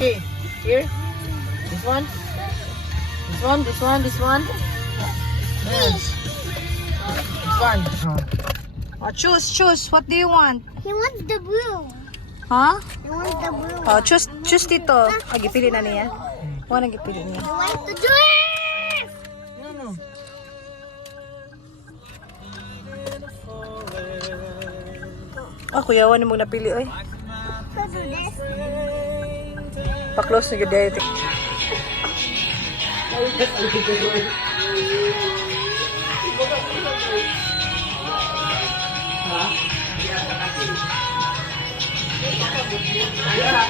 Okay, here. This one. This one, this one, this one. Yes. This one. Oh, choose. What do you want? He wants the blue. Huh? He wants the blue. Oh, choose dito. Gipili na niya. Wala gipili niya. I want to do it. No. Oh, kuya, wala mong napili, oy. So do this. Pa-close na yun dahil.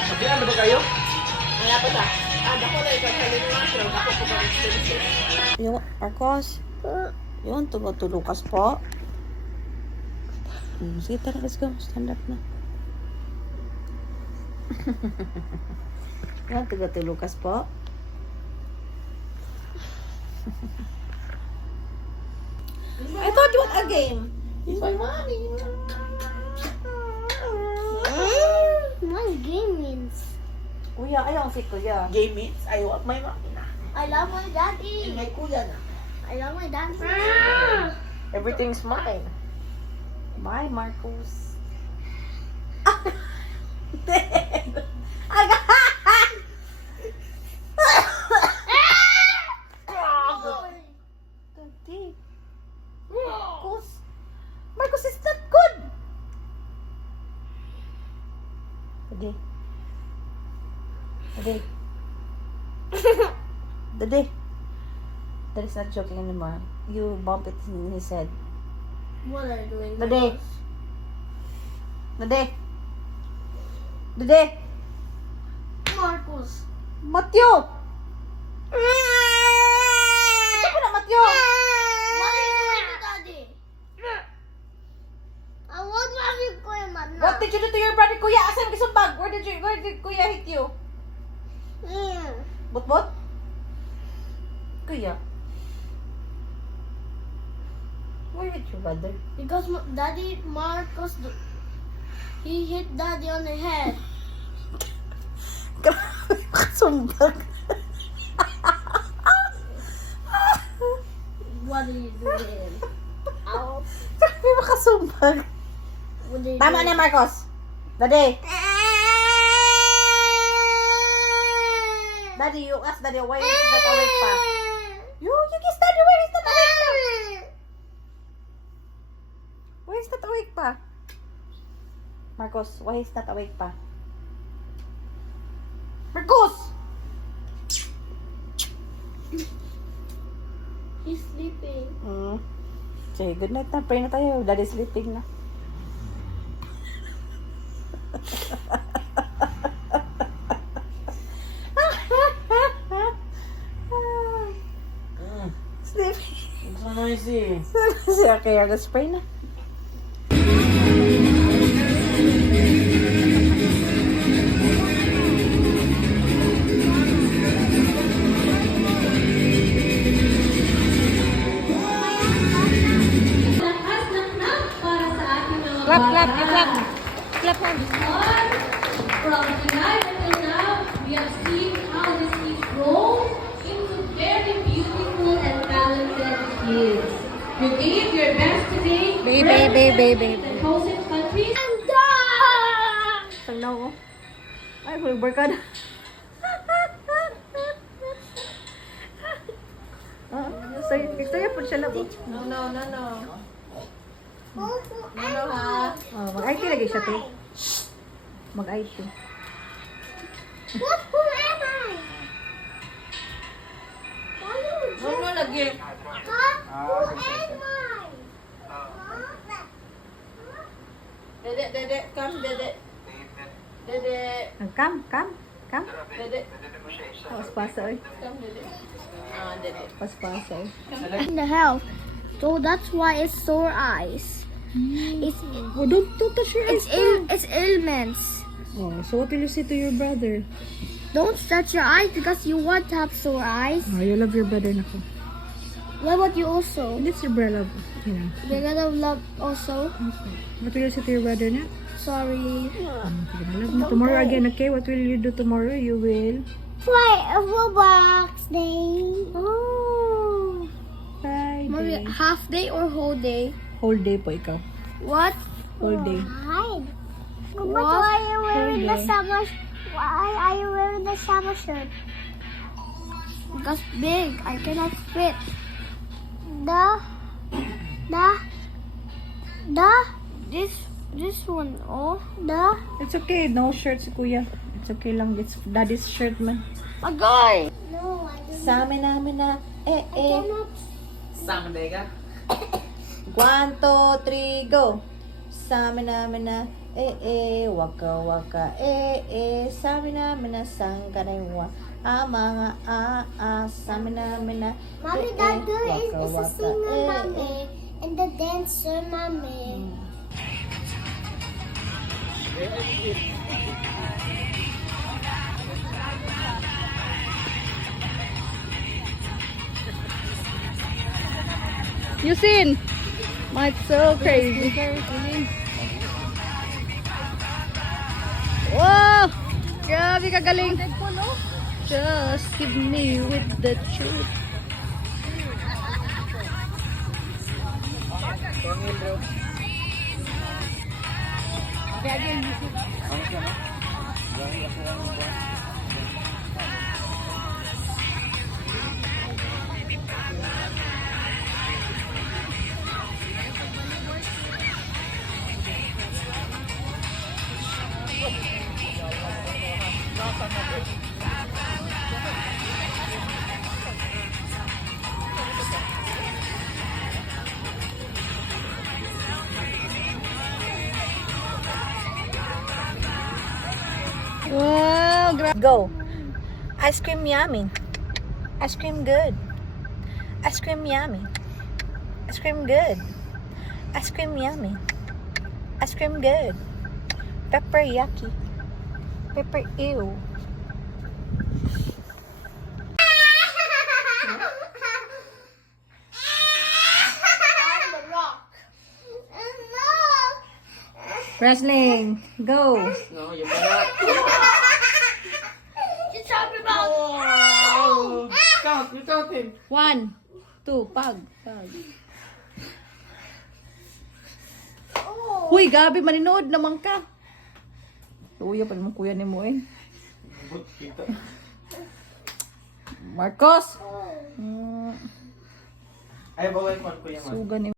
Sabihan ba kayo? Yung, Marcos, yun, tulukas po. Sige, tara, let's go. Stand up na. Yan, tulukas po. I thought you want a game. It's my money. What game means? Kuya, ayaw si kuya. Game means I want my money na. I love my daddy. May kuya na. I love my daddy. Everything's mine. Bye, Marcos. Daddy. Marcos is not good. Daddy. That is not joking anymore. You bump it in his head. What are you doing? Daddy. Marcos. Matthew! Ano na, Matthew? What are you doing to daddy? I want mommy to go in my mouth. What did you do to your brother? Kuya, asan yung bag? Where did Kuya hit you? Bot? Kuya? Where hit your brother? Because daddy Marcos, he hit daddy on the head. Grabe, makasumbag. What are you doing? Ow. Grabe, makasumbag. What are you Tama na, Marcos. Daddy, you ask Daddy, why is not awake pa? You kiss Daddy, why is not awake pa? Why is not awake pa? Marcos, why is not awake pa? Marcos! He's sleeping. Say, good night na. Pray na tayo. Daddy sleeping na. Sleeping. It's so noisy. Okay, let's pray na. Clap hands. From July until now, we have seen how this is grown into very beautiful and talented kids. You gave your best today. Baby. The host countries. Sang na ako. Ay, bulbar ka na. Istorya po siya lang. No. Mag-IT lagi siya, te. Mag-IT. Who am I? Why you No, lagi. Huh? Who am I? Dede, come, Dede. Dede, Come. Dede, Paspasa, oy. come, Dede. Dede. Paspasa, oy. In the house. So that's why it's sore eyes. It's Oh, don't touch your eyes. it's ailments. Oh, so what will you say to your brother? Don't stretch your eyes because you want to have sore eyes. Oh, you love your brother na ko. What about you also? That's your brother. You know. You're gonna love also. Okay. What will you say to your brother na? Sorry. Tomorrow again, okay? What will you do tomorrow? You will? Play a Roblox day. Oh, Friday. Mommy, half day or whole day? Whole day po ikaw. What? Whole day. Why? But why are you wearing the summer? Why are you wearing the summer shirt? Because big, I cannot fit. This one. Oh, It's okay. No shirt si kuya. It's okay lang. It's daddy's shirt man. Agoy. No, I don't. Sa amin namin na. I cannot. Sunday ka? 1, 2, 3, go. Sa amin namin na. Waka waka. Sa amin namin na. Sangkaraywa. Mga sa amin namin na. Mommy, that girl is waka, a waka, singer, mommy, and the dancer, mommy. You seen? It's so crazy. Wow! Grabe kagaling. Just give me with the truth. Wow! Go! Ice cream yummy. Ice cream good. Ice cream yummy. Ice cream good. Ice cream yummy. Ice cream good. Pepper yucky. Pepper ew. Wrestling. Go. No, you cannot. You're talking about. Oh! Count, you count him. 1, 2, pag. Oh. Huy, Gabi, maninood naman ka. Tuya pa naman kuya ni mo eh. Marcos! Ay, bawal mo, kuya man. Suga ni